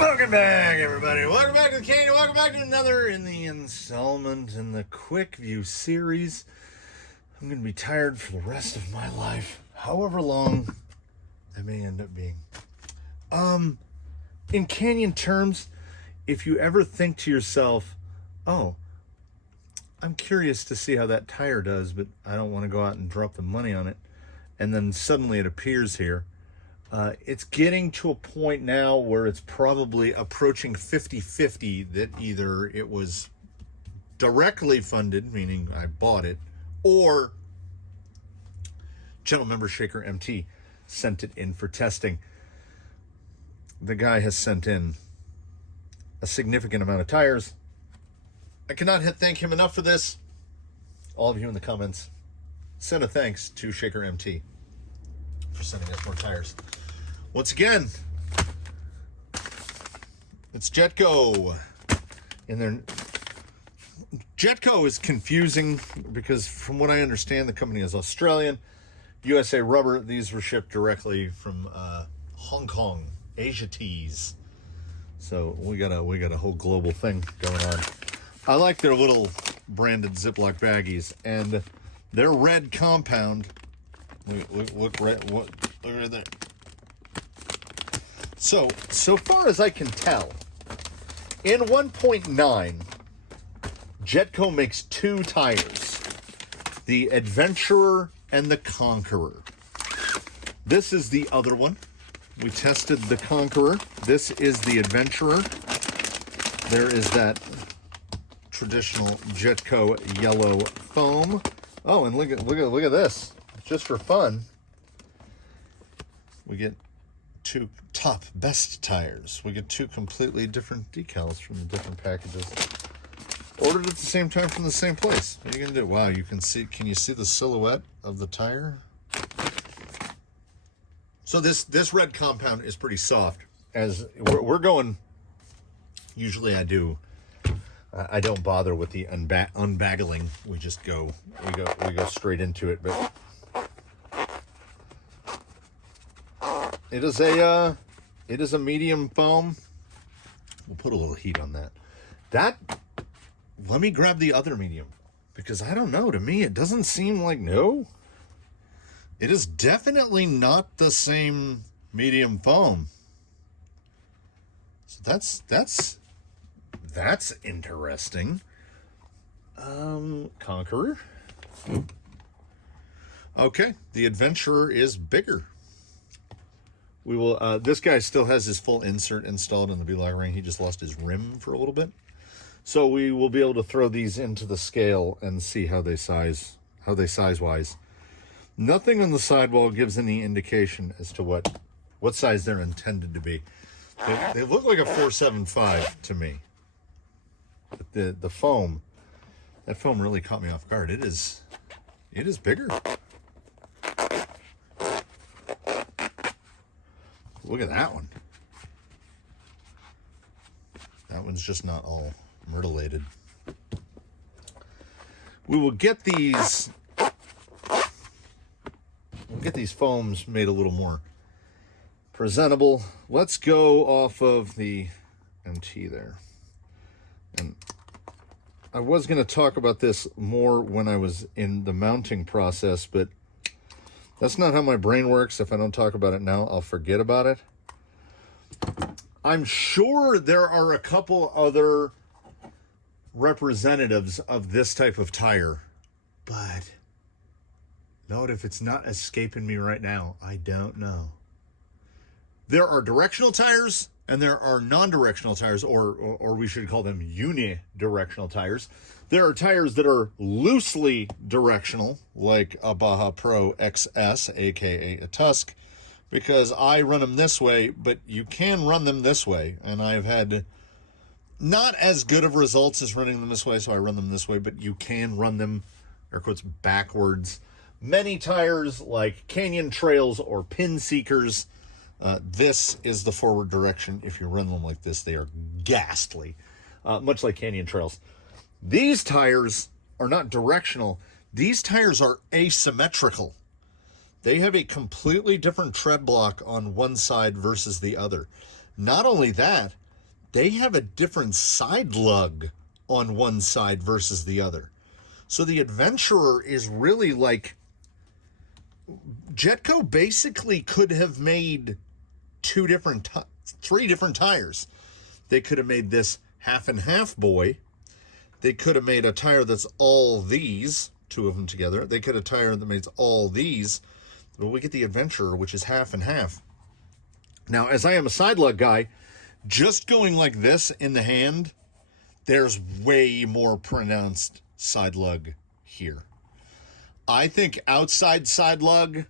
Welcome back, everybody. Welcome back to the Canyon. Welcome back to another in the installment in the Quick View series. I'm going to be tired for the rest of my life, however long that may end up being. In canyon terms, if you ever think to yourself, oh, I'm curious to see how that tire does, but I don't want to go out and drop the money on it, and then suddenly it appears here, it's getting to a point now where it's probably approaching 50-50 that either it was directly funded, meaning I bought it, or Channel Member Shaker MT sent it in for testing. The guy has sent in a significant amount of tires. I cannot thank him enough for this. All of you in the comments, send a thanks to Shaker MT for sending us more tires. Once again, it's Jetko. And then Jetko is confusing because from what I understand, the company is Australian. USA Rubber, these were shipped directly from Hong Kong, Asia Tees. So we got a whole global thing going on. I like their little branded Ziploc baggies and their red compound. Look right there. So far as I can tell, in 1.9, Jetko makes two tires, the Adventurer and the Conqueror. This is the other one. We tested the Conqueror. This is the Adventurer. There is that traditional Jetko yellow foam. Oh, and look at this. Just for fun, we get two top best tires. We get two completely different decals from the different packages. Ordered at the same time from the same place. What are you gonna do? Wow, you can see. Can you see the silhouette of the tire? So this red compound is pretty soft. As we're going, usually I don't bother with the unbaggling. We just go straight into it. But it is a medium foam. We'll put a little heat on that. Let me grab the other medium because I don't know. To me, it doesn't seem like no. It is definitely not the same medium foam. So that's interesting. Conqueror. Okay, the Adventurer is bigger. We will. This guy still has his full insert installed in the B-Log ring. He just lost his rim for a little bit, so we will be able to throw these into the scale and see how they size wise. Nothing on the sidewall gives any indication as to what size they're intended to be. They look like a 475 to me. But the foam, that foam really caught me off guard. It is bigger. Look at that one. That one's just not all myrtleated. We will get these foams made a little more presentable. Let's go off of the MT there. And I was going to talk about this more when I was in the mounting process, but that's not how my brain works. If I don't talk about it now, I'll forget about it. I'm sure there are a couple other representatives of this type of tire, but note if it's not escaping me right now, I don't know. There are directional tires and there are non-directional tires, or we should call them unidirectional tires. There are tires that are loosely directional, like a Baja Pro XS, aka a Tusk, because I run them this way, but you can run them this way, and I've had not as good of results as running them this way, so I run them this way, but you can run them, air quotes, backwards. Many tires like Canyon Trails or Pin Seekers, this is the forward direction. If you run them like this, they are ghastly, much like Canyon Trails. These tires are not directional. These tires are asymmetrical. They have a completely different tread block on one side versus the other. Not only that, they have a different side lug on one side versus the other. So the Adventurer is really like, Jetko basically could have made three different tires. They could have made this half and half boy. They could have made a tire that's all these, two of them together. They could have a tire that makes all these. But we get the Adventurer, which is half and half. Now, as I am a side lug guy, just going like this in the hand, there's way more pronounced side lug here. I think outside side lug,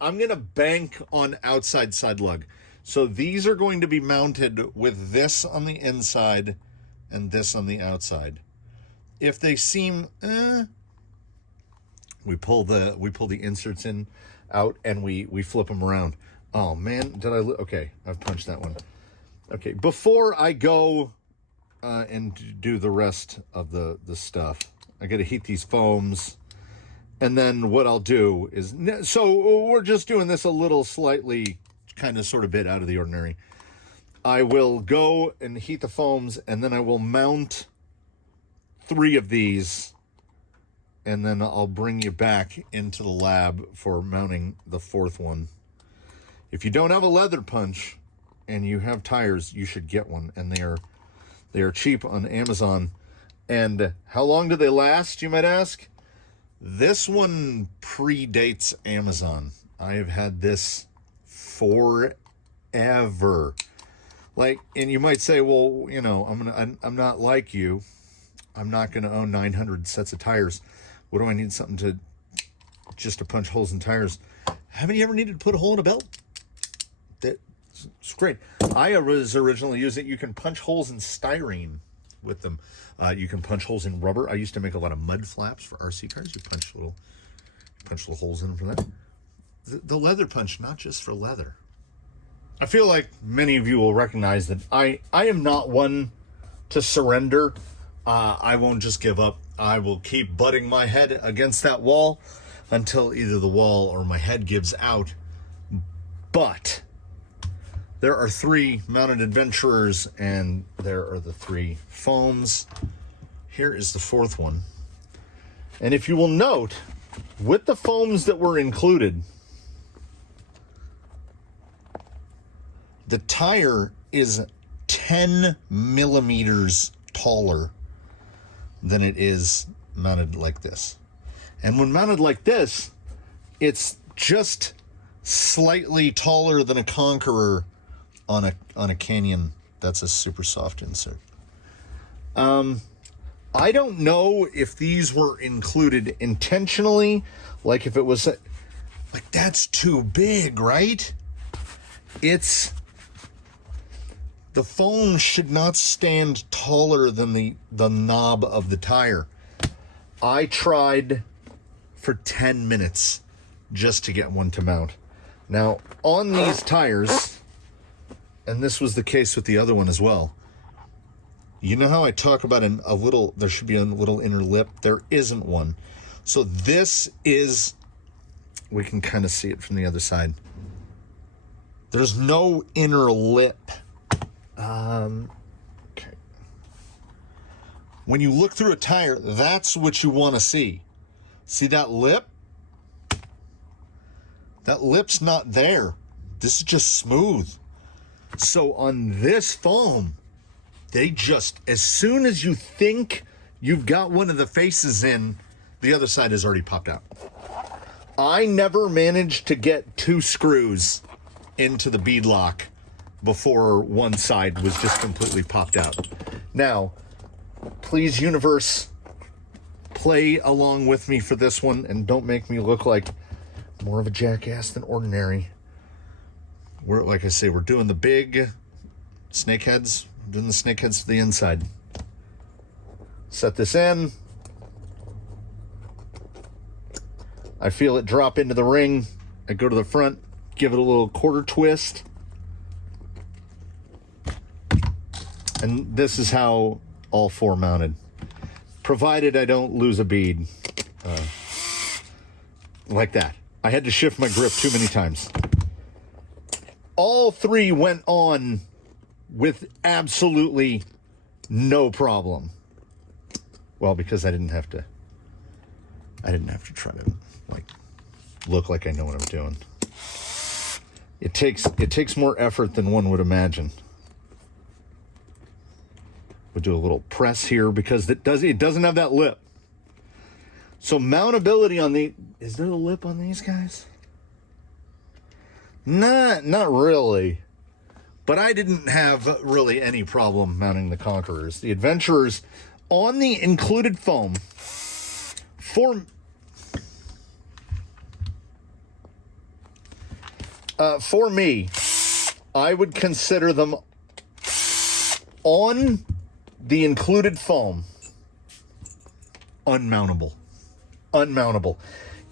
I'm going to bank on outside side lug. So these are going to be mounted with this on the inside and this on the outside. If they seem, we pull the inserts in out and we flip them around. Oh man, okay, I've punched that one. Okay, before I go and do the rest of the stuff, I got to heat these foams. And then what I'll do is, so we're just doing this a little slightly kind of sort of bit out of the ordinary. I will go and heat the foams, and then I will mount 3 of these, and then I'll bring you back into the lab for mounting the 4th one. If you don't have a leather punch and you have tires, you should get one, and they are cheap on Amazon. And how long do they last, you might ask? This one predates Amazon. I have had this forever. Like, and you might say, well, you know, I'm not like you. I'm not going to own 900 sets of tires. What do I need something to just to punch holes in tires? Haven't you ever needed to put a hole in a belt? It's great. I was originally using, you can punch holes in styrene with them. You can punch holes in rubber. I used to make a lot of mud flaps for RC cars. You punch little holes in them for that. The leather punch, not just for leather. I feel like many of you will recognize that I am not one to surrender. I won't just give up. I will keep butting my head against that wall until either the wall or my head gives out. But there are 3 mounted Adventurers, and there are the 3 foams. Here is the 4th one. And if you will note, with the foams that were included, the tire is 10 millimeters taller than it is mounted like this. And when mounted like this, it's just slightly taller than a Conqueror on a Canyon. That's a super soft insert. I don't know if these were included intentionally, like if it was like, that's too big, right? The foam should not stand taller than the knob of the tire. I tried for 10 minutes just to get one to mount. Now, on these tires, and this was the case with the other one as well, you know how I talk about there should be a little inner lip? There isn't one. So this is, we can kind of see it from the other side. There's no inner lip. Okay. When you look through a tire, that's what you want to see. See that lip? That lip's not there. This is just smooth. So on this foam, they just, as soon as you think you've got one of the faces in, the other side has already popped out. I never managed to get 2 screws into the bead lock before one side was just completely popped out. Now, please, universe, play along with me for this one and don't make me look like more of a jackass than ordinary. Like I say, we're doing the big snakeheads. We're doing the snakeheads to the inside. Set this in. I feel it drop into the ring. I go to the front, give it a little quarter twist. And this is how all 4 mounted. Provided I don't lose a bead. Like that. I had to shift my grip too many times. All 3 went on with absolutely no problem. Well, because I didn't have to try to like look like I know what I'm doing. It takes more effort than one would imagine. We'll do a little press here because it doesn't have that lip. So mountability on is there a lip on these guys? Not really. But I didn't have really any problem mounting the Conquerors. The Adventurers on the included foam for me, I would consider them on the included foam unmountable. Unmountable.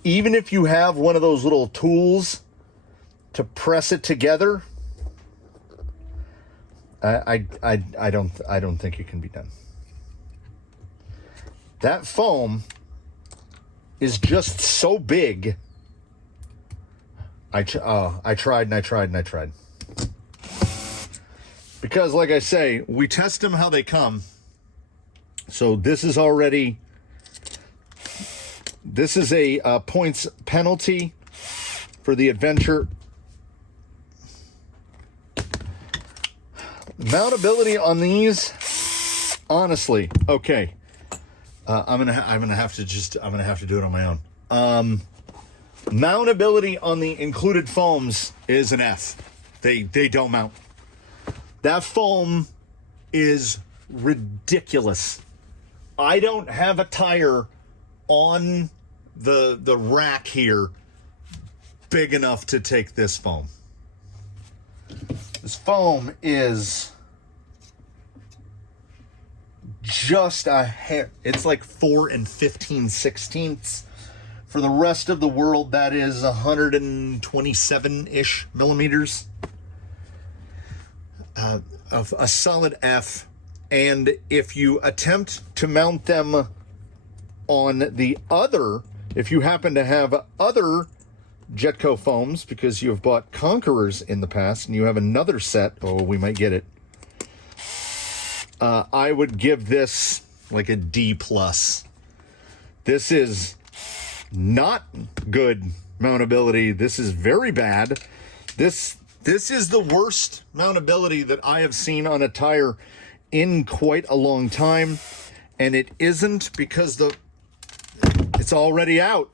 Even if you have one of those little tools to press it together, I don't think it can be done. That foam is just so big. I tried. Because, like I say, we test them how they come. So this is a points penalty for the adventure. Mountability on these, honestly, okay. I'm gonna have to do it on my own. Mountability on the included foams is an F. They don't mount. That foam is ridiculous. I don't have a tire on the rack here big enough to take this foam. This foam is just a hair. It's like 4 15/16. For the rest of the world, that is 127-ish millimeters. A solid F. And if you attempt to mount them on the other, if you happen to have other Jetko foams, because you have bought Conquerors in the past and you have another set, we might get it. I would give this like a D+. This is not good mountability. This is very bad. This is the worst mountability that I have seen on a tire in quite a long time, and it isn't because it's already out.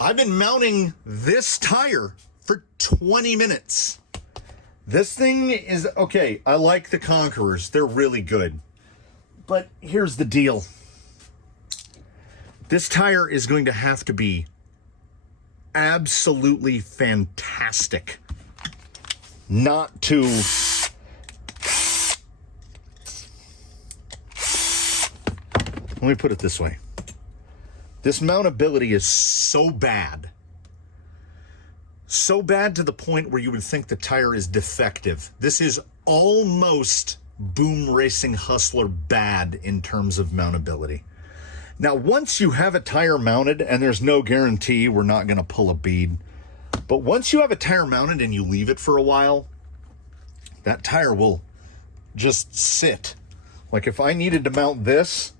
I've been mounting this tire for 20 minutes. This thing is okay. I like the Conquerors. They're really good. But here's the deal. This tire is going to have to be absolutely fantastic not to let me put it this way. This mountability is so bad to the point where you would think the tire is defective. This is almost Boom Racing Hustler bad in terms of mountability. Now, once you have a tire mounted, and there's no guarantee we're not going to pull a bead, but once you have a tire mounted and you leave it for a while, that tire will just sit. Like if I needed to mount this,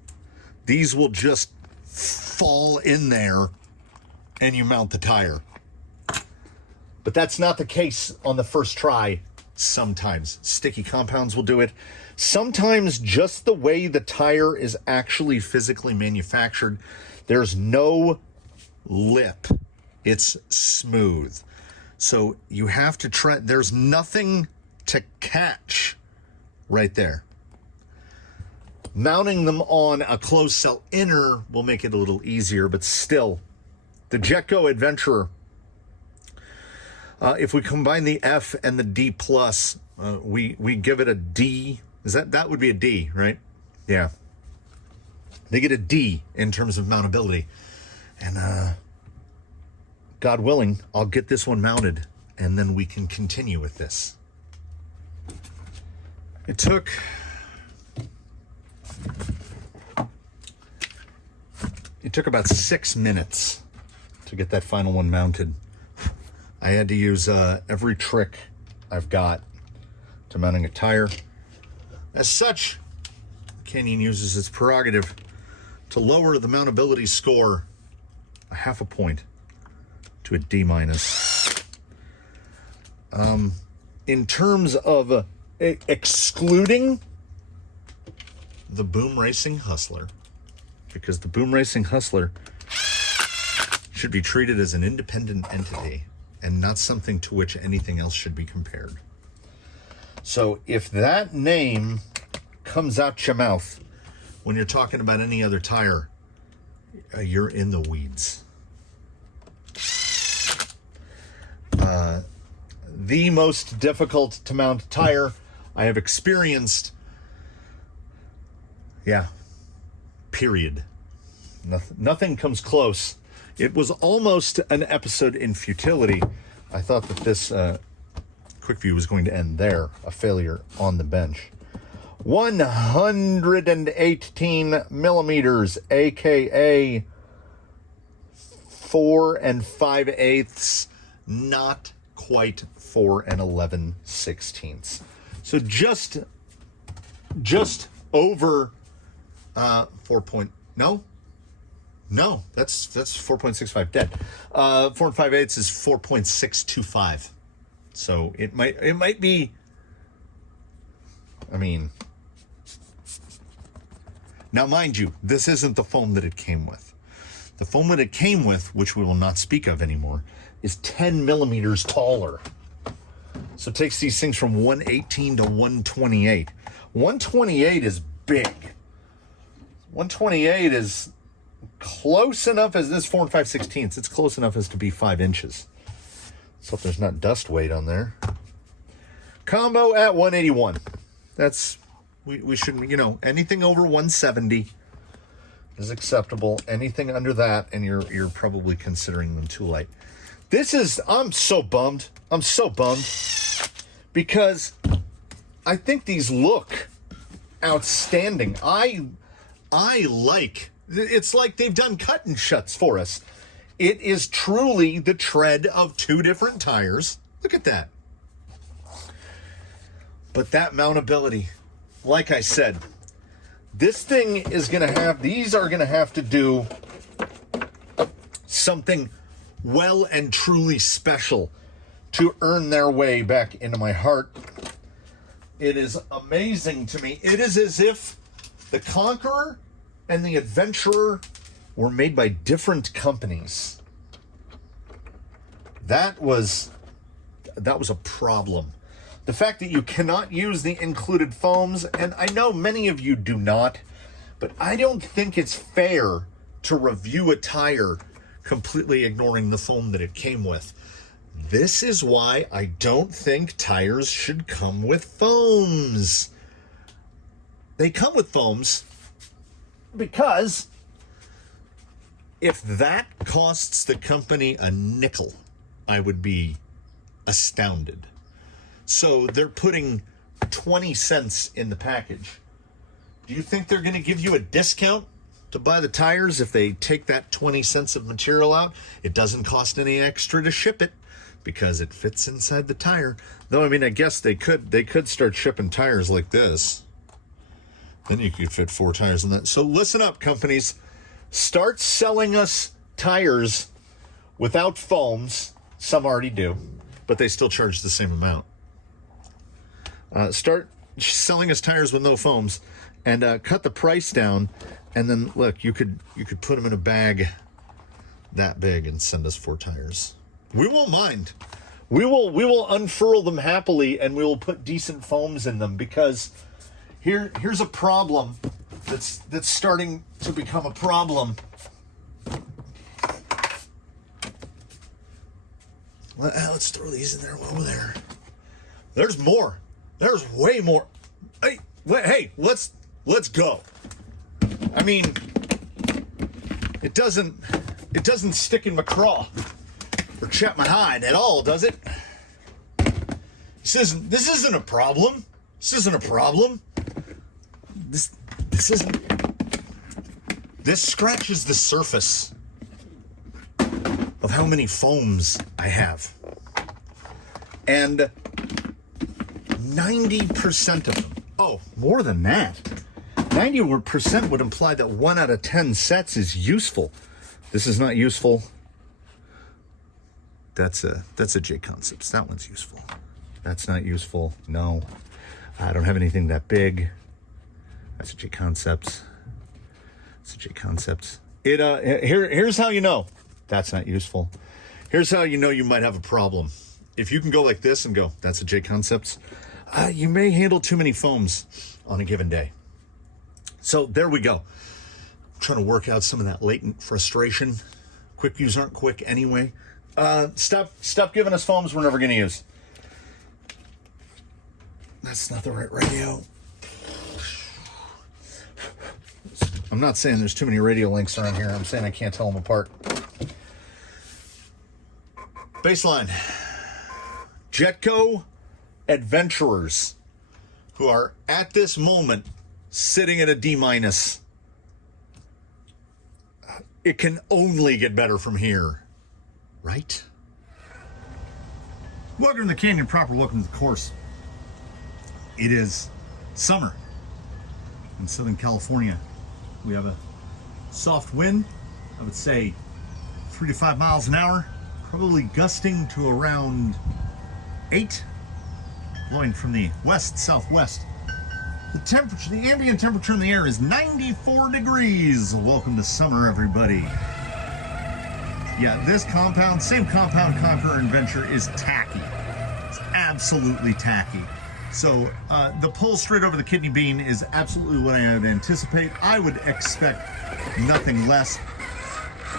these will just fall in there and you mount the tire. But that's not the case on the first try. Sometimes sticky compounds will do it. Sometimes just the way the tire is actually physically manufactured, there's no lip. It's smooth. So you have to try, there's nothing to catch right there. Mounting them on a closed cell inner will make it a little easier, but still, the Jetko Adventurer, if we combine the F and the D+, we give it a D. That would be a D, right? Yeah. They get a D in terms of mountability. And God willing, I'll get this one mounted, and then we can continue with this. It took about 6 minutes to get that final one mounted. I had to use every trick I've got to mounting a tire. As such, Canyon uses its prerogative to lower the Mountability score a half a point to a D-. In terms of excluding the Boom Racing Hustler, because the Boom Racing Hustler should be treated as an independent entity and not something to which anything else should be compared. So if that name comes out your mouth when you're talking about any other tire, you're in the weeds. The most difficult to mount tire I have experienced, period. Nothing comes close. It was almost an episode in futility. I thought that this quick view was going to end there, a failure on the bench. 118 millimeters, aka 4 5/8, not quite 4 11/16. So just over 4. No, that's 4.65 dead. 4 5/8 is 4.625. So it might be. I mean, now mind you, this isn't the foam that it came with. The foam that it came with, which we will not speak of anymore, is 10 millimeters taller. So it takes these things from 118 to 128. 128 is big. 128 is close enough as this 4 5/16. It's close enough as to be 5 inches. So if there's not dust weight on there. Combo at 181. That's, we shouldn't, anything over 170 is acceptable. Anything under that, and you're probably considering them too light. I'm so bummed. Because I think these look outstanding. I like, it's like they've done cut and shuts for us. It is truly the tread of 2 different tires. Look at that. But that mountability, like I said, this thing is going to have, these are going to have to do something well and truly special to earn their way back into my heart. It is amazing to me. It is as if the Conqueror and the Adventurer were made by different companies. That was a problem. The fact that you cannot use the included foams, and I know many of you do not, but I don't think it's fair to review a tire completely ignoring the foam that it came with. This is why I don't think tires should come with foams. They come with foams because if that costs the company a nickel, I would be astounded. So they're putting 20 cents in the package. Do you think they're going to give you a discount to buy the tires if they take that 20 cents of material out? It doesn't cost any extra to ship it because it fits inside the tire. Though, I mean, I guess they could start shipping tires like this. Then you could fit 4 tires in that. So listen up, companies. Start selling us tires without foams. Some already do, but they still charge the same amount. Start selling us tires with no foams, and cut the price down. And then look, you could put them in a bag that big and send us 4 tires. We won't mind. We will unfurl them happily, and we will put decent foams in them, because here's a problem that's starting to become a problem. Let's throw these in there while we're there. There's more. There's way more. Hey, let's go. I mean, it doesn't stick in my craw or chap my hide at all, does it? This isn't a problem. This isn't a problem. This scratches the surface of how many foams I have. And 90% of them, oh, more than that. 90% would imply that 1 out of 10 sets is useful. This is not useful. That's a J Concepts. That one's useful. That's not useful. No. I don't have anything that big. That's a J Concepts. It's a J Concepts. Here's how you know that's not useful. Here's how you know you might have a problem. If you can go like this and go, that's a J Concepts, you may handle too many foams on a given day. So there we go. I'm trying to work out some of that latent frustration. Quick views aren't quick anyway. Stop giving us foams we're never going to use. That's not the right radio. I'm not saying there's too many radio links around here. I'm saying I can't tell them apart. Baseline. Jetko Adventurers, who are at this moment sitting at a D-. It can only get better from here, right? Welcome to the Canyon proper. Welcome to the course. It is summer in Southern California. We have a soft wind, I would say 3 to 5 miles an hour, probably gusting to around 8, blowing from the west-southwest. The ambient temperature in the air is 94 degrees. Welcome to summer, everybody. Yeah, this compound, same compound Conqueror Adventure, is tacky. It's absolutely tacky. So the pull straight over the kidney bean is absolutely what I would anticipate. I would expect nothing less.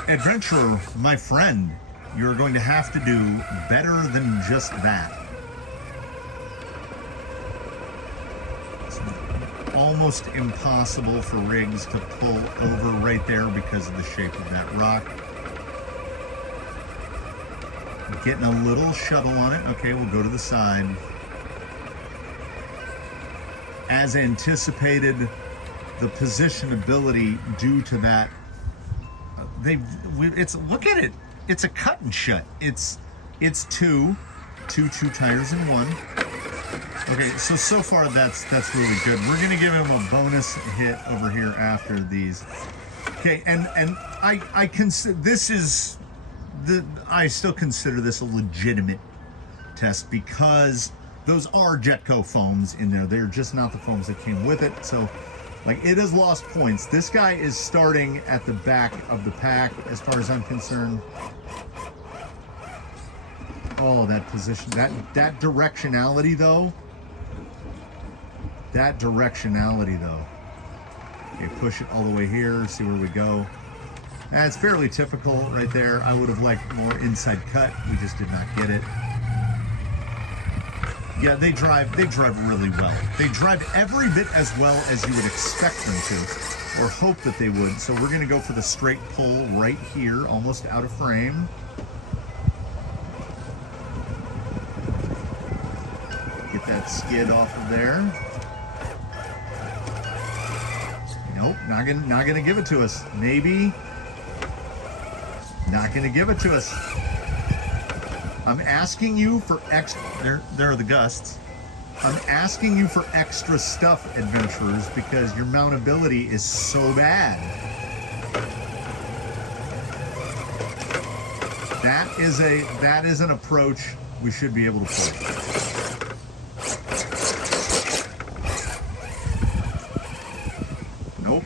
Adventurer, my friend, you're going to have to do better than just that. It's almost impossible for rigs to pull over right there because of the shape of that rock. Getting a little shuttle on it. Okay, we'll go to the side. As anticipated, the positionability due to that, look at it. It's a cut and shut. It's two tires in one. Okay, so far that's really good. We're gonna give him a bonus hit over here after these. Okay, and I consider this is I still consider this a legitimate test because those are Jetko foams in there. They're just not the foams that came with it. So, like, it has lost points. This guy is starting at the back of the pack, as far as I'm concerned. Oh, that position, that directionality, though. That directionality, though. Okay, push it all the way here, see where we go. That's fairly typical right there. I would have liked more inside cut. We just did not get it. Yeah, they drive really well. They drive every bit as well as you would expect them to, or hope that they would. So we're gonna go for the straight pull right here, almost out of frame. Get that skid off of there. Nope, not gonna give it to us. Maybe. Not gonna give it to us. I'm asking you for extra. There are the gusts. I'm asking you for extra stuff, adventurers, because your mountability is so bad. That is an approach we should be able to play. Nope.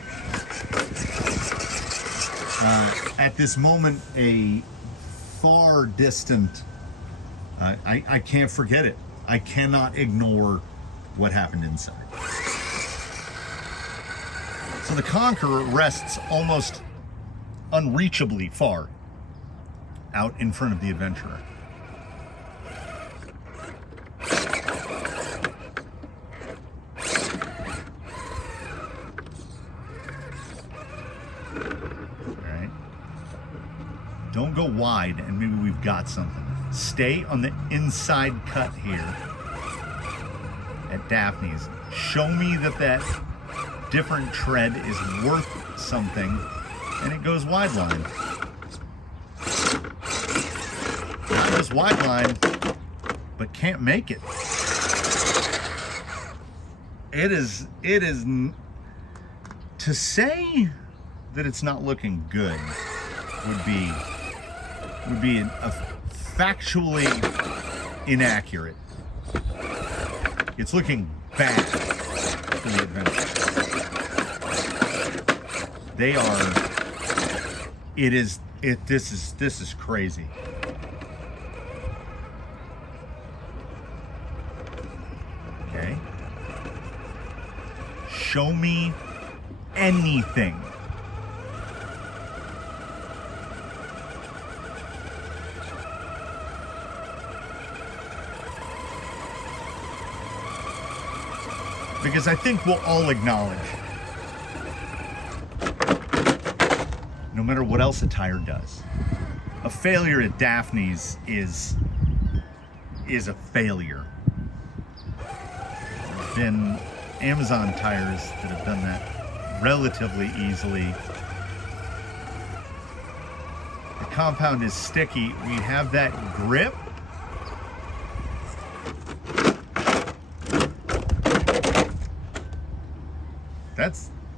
At this moment, a far distant. I can't forget it. I cannot ignore what happened inside. So the Conqueror rests almost unreachably far out in front of the Adventurer. All right. Don't go wide, and maybe we've got something. Stay on the inside cut here at Daphnes. Show me that different tread is worth something, and it goes wide line. Not just wide line, but can't make it. It is to say that it's not looking good would be factually inaccurate. It's looking bad for the adventure. They are. This is crazy. Okay. Show me anything. Because I think we'll all acknowledge, no matter what else a tire does, a failure at Daphnes is a failure. There's been Amazon tires that have done that relatively easily. The compound is sticky. We have that grip.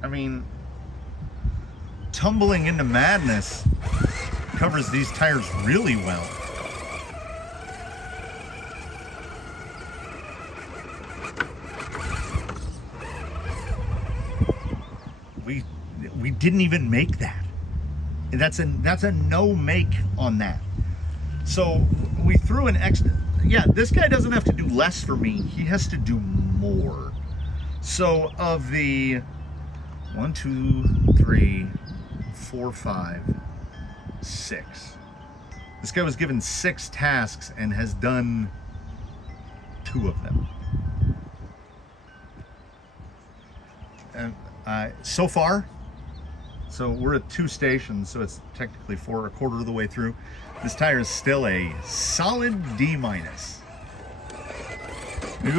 I mean, tumbling into madness covers these tires really well. We didn't even make that. That's a no make on that. So we threw an extra. Yeah, this guy doesn't have to do less for me. He has to do more. So of the 1, 2, 3, 4, 5, 6. This guy was given 6 tasks and has done 2 of them. And so far, so we're at 2 stations, so it's technically 4, a quarter of the way through. This tire is still a solid D-. Maybe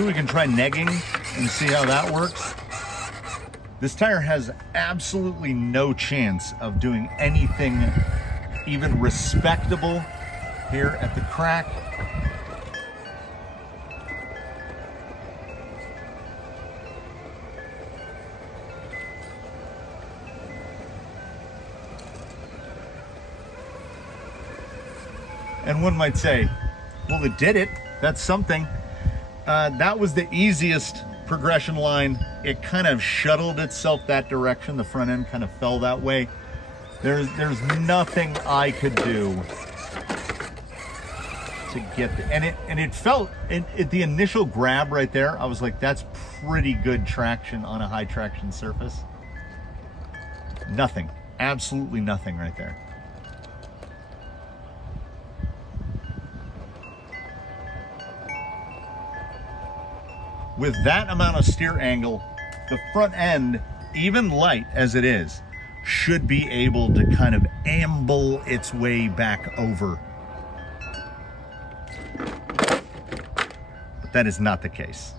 we can try negging and see how that works. This tire has absolutely no chance of doing anything even respectable here at the crack. And one might say, well, it did it. That's something. That was the easiest progression line. It kind of shuttled itself that direction. The front end kind of fell that way. There's nothing I could do to get the, and it felt at the initial grab right there. I was like, that's pretty good traction on a high traction surface. Nothing, absolutely nothing right there. With that amount of steer angle, the front end, even light as it is, should be able to kind of amble its way back over. But that is not the case.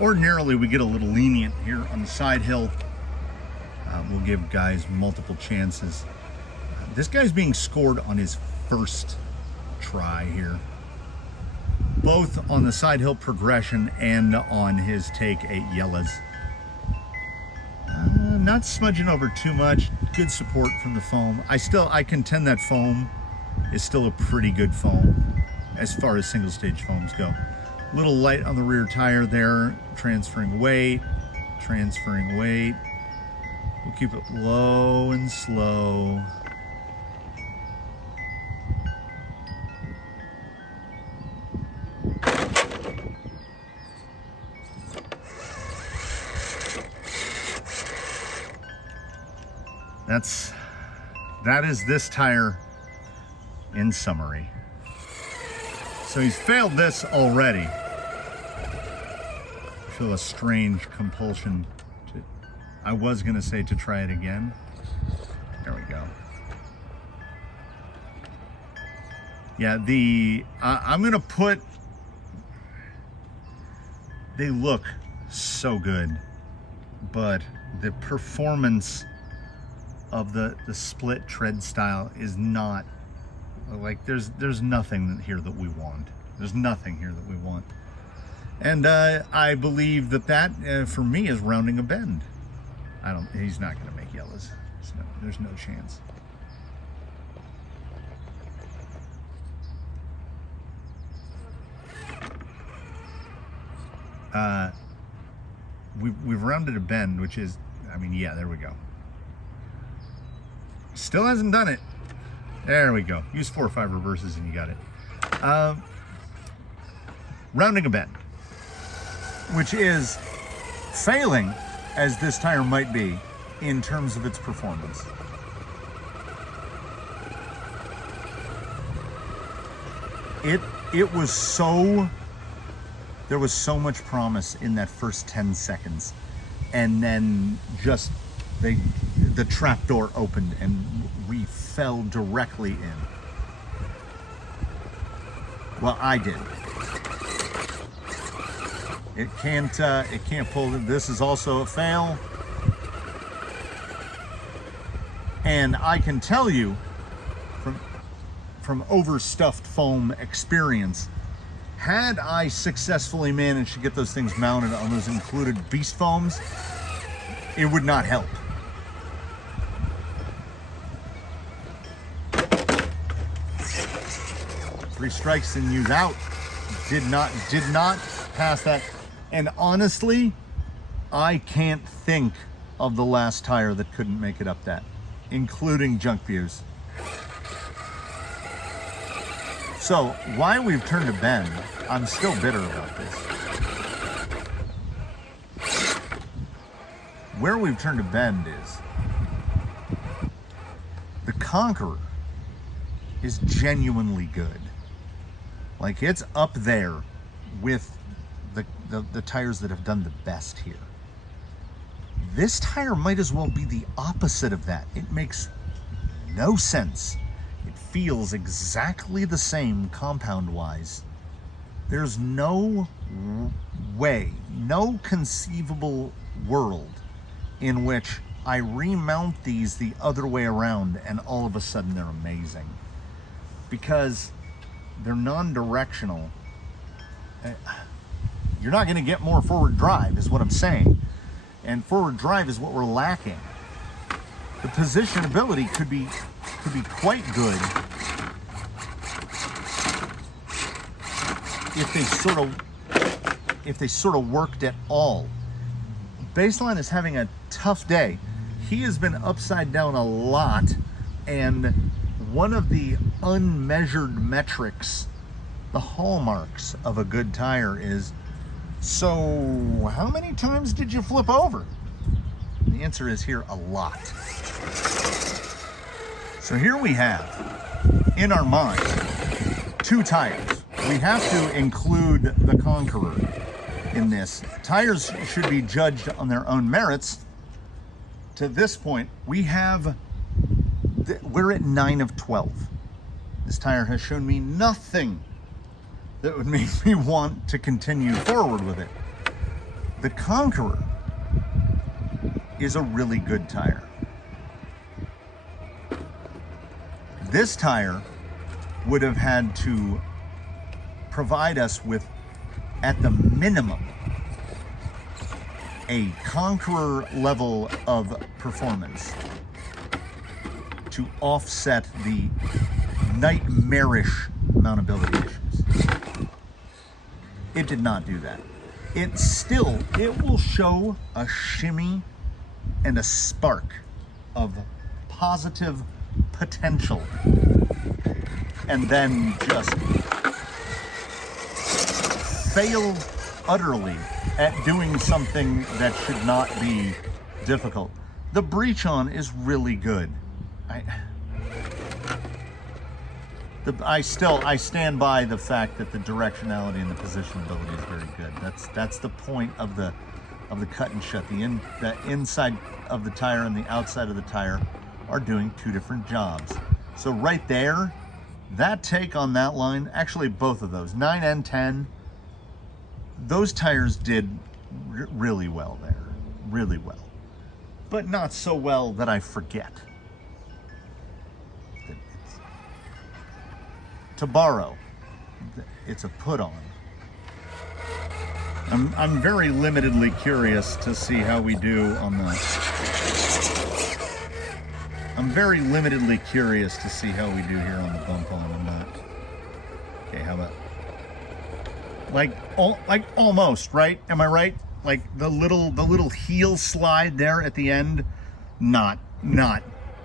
Ordinarily, we get a little lenient here on the side hill. We'll give guys multiple chances. This guy's being scored on his first try here, both on the side hill progression and on his take 8 yellows. Not smudging over too much. Good support from the foam. I contend that foam is still a pretty good foam as far as single stage foams go. Little light on the rear tire there, transferring weight. We'll keep it low and slow. That is this tire in summary. So he's failed this already. I feel a strange compulsion to, I was gonna say to try it again. There we go. Yeah, I'm gonna put, they look so good, but the performance of the split tread style is not, like, there's nothing here that we want. There's nothing here that we want. And I believe that for me is rounding a bend. He's not going to make yellows. There's no chance. We've rounded a bend, which is, yeah, there we go. Still hasn't done it. There we go. Use 4 or 5 reverses and you got it. Rounding a bend, which is failing as this tire might be in terms of its performance. It was so, there was so much promise in that first 10 seconds, and then just the trap door opened and we fell directly in. Well, I did. It can't pull it. This is also a fail. And I can tell you from overstuffed foam experience, had I successfully managed to get those things mounted on those included beast foams, it would not help. Three strikes and you's out. Did not pass that. And honestly, I can't think of the last tire that couldn't make it up that, including junk views. So why we've turned a bend, I'm still bitter about this. Where we've turned a bend is the Conqueror is genuinely good. Like, it's up there with the tires that have done the best here. This tire might as well be the opposite of that. It makes no sense. It feels exactly the same compound-wise. There's no way, no conceivable world in which I remount these the other way around and all of a sudden they're amazing. Because they're non-directional. You're not going to get more forward drive is what I'm saying. And forward drive is what we're lacking. The positionability could be quite good if they sort of worked at all. Baseline is having a tough day. He has been upside down a lot, and one of the unmeasured metrics, the hallmarks of a good tire is, so how many times did you flip over? And the answer is here, a lot. So here we have, in our mind, 2 tires. We have to include the Conqueror in this. Tires should be judged on their own merits. To this point, we're at 9 of 12. This tire has shown me nothing that would make me want to continue forward with it. The Conqueror is a really good tire. This tire would have had to provide us with, at the minimum, a Conqueror level of performance to offset the nightmarish mountability issues. It did not do that. It will show a shimmy and a spark of positive potential, and then just fail utterly at doing something that should not be difficult. The breach on is really good. I stand by the fact that the directionality and the positionability is very good. That's the point of the cut and shut. The inside of the tire and the outside of the tire are doing 2 different jobs. So right there, that take on that line, actually both of those, 9 and 10, those tires did really well there, really well. But not so well that I forget. To borrow, it's a put on. I'm very limitedly curious to see how we do on the. I'm very limitedly curious to see how we do here on the bump on. I'm not. Okay, how about like almost, right? Am I right? Like the little heel slide there at the end, not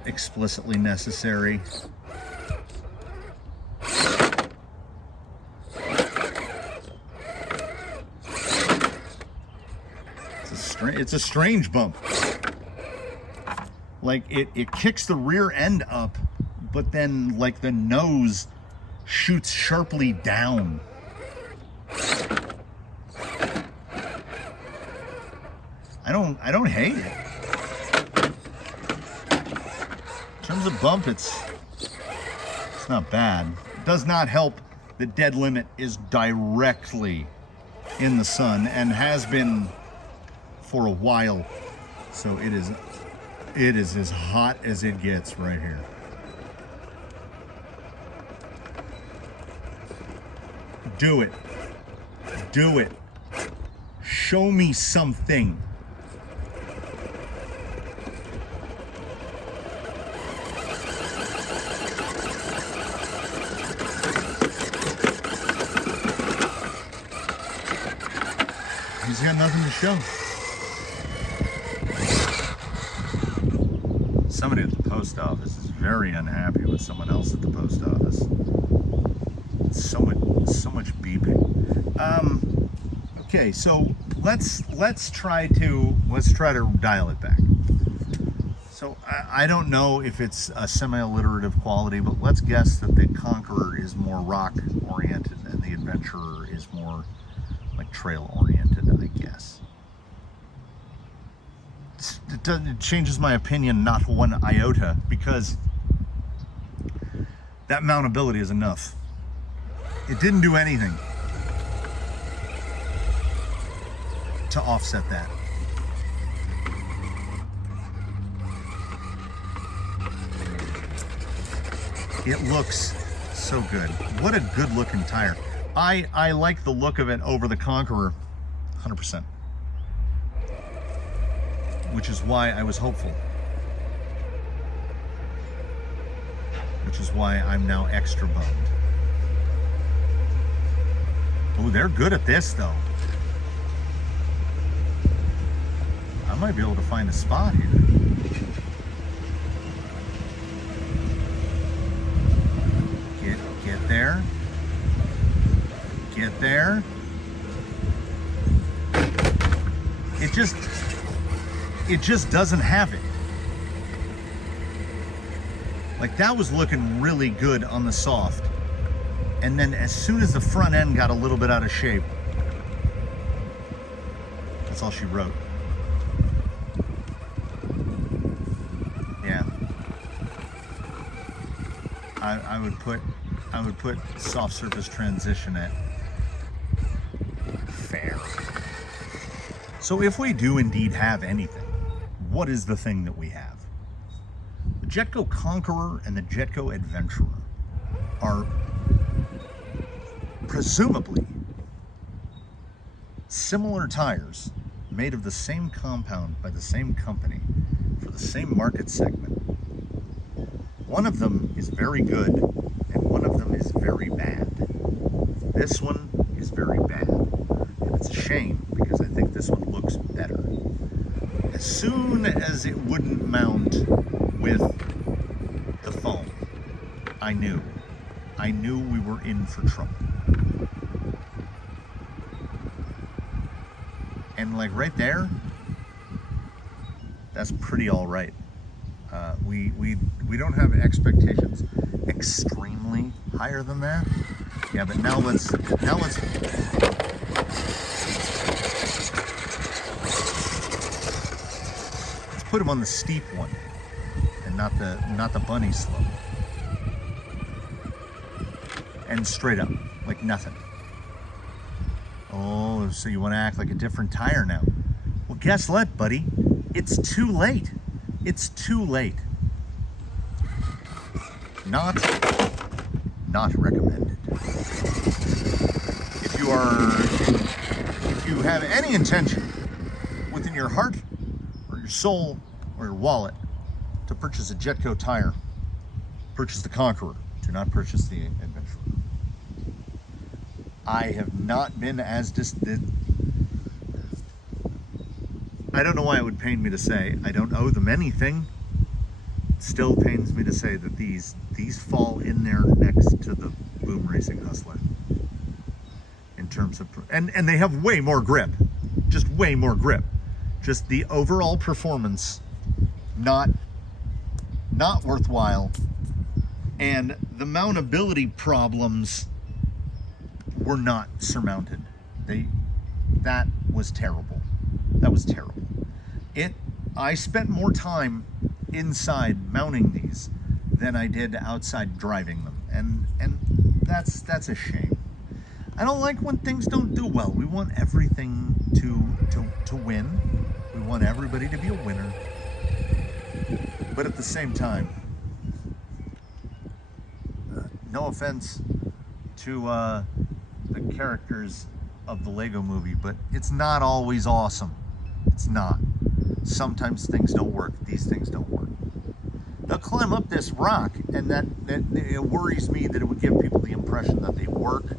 explicitly necessary. It's a strange bump. Like it kicks the rear end up, but then like the nose shoots sharply down. I don't hate it. In terms of bump, it's not bad. It does not help that dead limit is directly in the sun and has been for a while. So it is as hot as it gets right here. Do it. Do it. Show me something. He's got nothing to show. Somebody at the post office is very unhappy with someone else at the post office. So much beeping. Okay, so let's try to dial it back. So I don't know if it's a semi-alliterative quality, but let's guess that the Conqueror is more rock oriented and the Adventurer is more like trail oriented, I guess. It changes my opinion not one iota, because that mountability is enough. It didn't do anything to offset that. It looks so good. What a good looking tire. I like the look of it over the Conqueror 100%. Which is why I was hopeful. Which is why I'm now extra bummed. Oh, they're good at this though. I might be able to find a spot here. Get there. Get there. It just doesn't have it. Like that was looking really good on the soft. And then as soon as the front end got a little bit out of shape, that's all she wrote. Yeah. I would put soft surface transition at fair. So if we do indeed have anything, what is the thing that we have? The Jetko Conqueror and the Jetko Adventurer are presumably similar tires made of the same compound by the same company for the same market segment. One of them is very good and one of them is very bad. This one is very bad, and it's a shame because I think this one looks better. As soon as it wouldn't mount with the foam, I knew we were in for trouble. And like right there, that's pretty all right. We don't have expectations extremely higher than that. Yeah, but now let's put him on the steep one and not the bunny slope. And straight up, like nothing. Oh, so you want to act like a different tire now? Well, guess what, buddy? It's too late. It's too late. Not recommended. if you have any intention within your heart or your soul or your wallet to purchase a Jetko tire, purchase the Conqueror. Do not purchase the Adventurer. I have not been as I don't know why it would pain me to say. I don't owe them anything. It still pains me to say that these fall in there next to the Boom Racing Hustler. In terms of, and they have way more grip. Just way more grip. Just the overall performance, not worthwhile. And the mountability problems were not surmounted. That was terrible. That was terrible. I spent more time inside mounting these than I did outside driving them, and that's a shame. I don't like when things don't do well. We want everything to win. We want everybody to be a winner. But at the same time, no offense to the characters of the Lego movie, but it's not always awesome. It's not. Sometimes things don't work. These things don't work. They'll climb up this rock, and that it worries me that it would give people the impression that they work.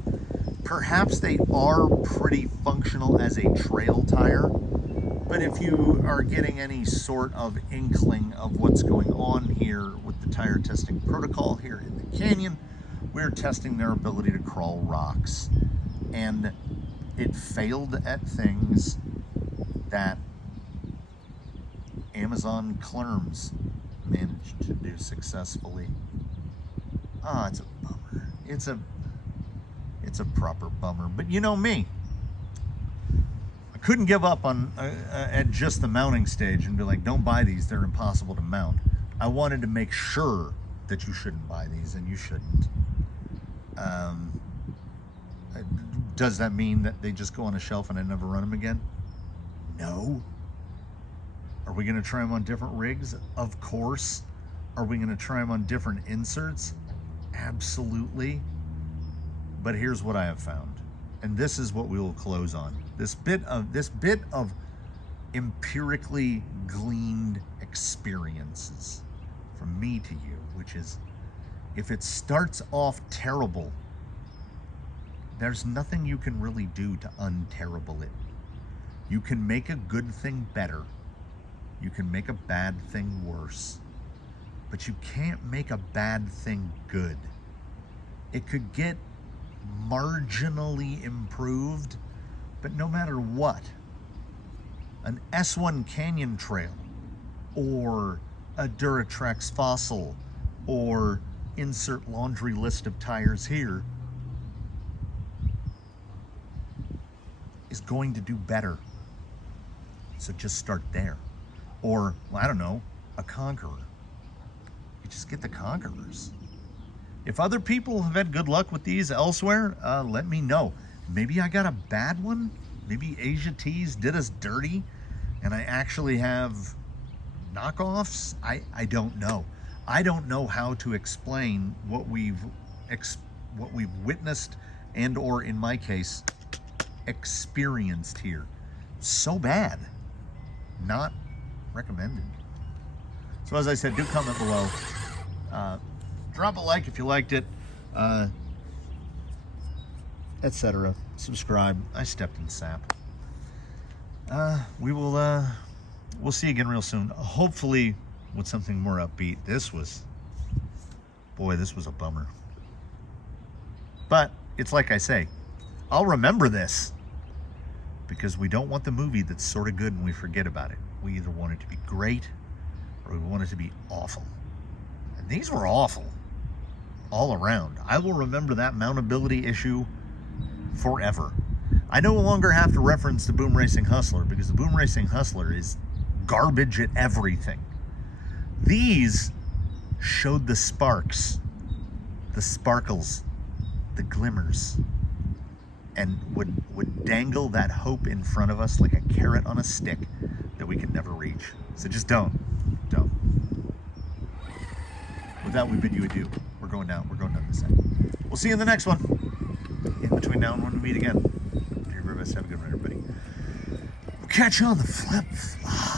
Perhaps they are pretty functional as a trail tire, but if you are getting any sort of inkling of what's going on here with the tire testing protocol here in the canyon, we're testing their ability to crawl rocks. And it failed at things that Amazon Clerms managed to do successfully. Ah, it's a bummer. It's a proper bummer. But you know me, I couldn't give up on at just the mounting stage and be like, don't buy these, they're impossible to mount. I wanted to make sure that you shouldn't buy these, and you shouldn't. Does that mean that they just go on a shelf and I never run them again? No. Are we going to try them on different rigs? Of course. Are we going to try them on different inserts? Absolutely. But here's what I have found, and this is what we will close on. This bit of empirically gleaned experiences from me to you, which is, if it starts off terrible, there's nothing you can really do to unterrible it. You can make a good thing better. You can make a bad thing worse. But you can't make a bad thing good. It could get marginally improved, but no matter what, an S1 Canyon Trail or a Duratrax Fossil or insert laundry list of tires here is going to do better. So just start there. Or, well, I don't know, a Conqueror. You just get the Conquerors. If other people have had good luck with these elsewhere, let me know. Maybe I got a bad one. Maybe Asia Tees did us dirty, and I actually have knockoffs. I don't know. I don't know how to explain what we've witnessed and, or in my case, experienced here. So bad. Not recommended. So as I said, do comment below. Drop a like if you liked it, etc. Subscribe. I stepped in sap. We'll see you again real soon. Hopefully with something more upbeat. This was a bummer. But it's like I say, I'll remember this, because we don't want the movie that's sort of good and we forget about it. We either want it to be great or we want it to be awful. And these were awful all around. I will remember that mountability issue forever. I no longer have to reference the Boom Racing Hustler, because the Boom Racing Hustler is garbage at everything. These showed the sparks, the sparkles, the glimmers, and would dangle that hope in front of us like a carrot on a stick that we can never reach. So just don't. With that, we bid you adieu. We're going down this end. We'll see you in the next one. In between now and when we meet again. catch you on the flip flop.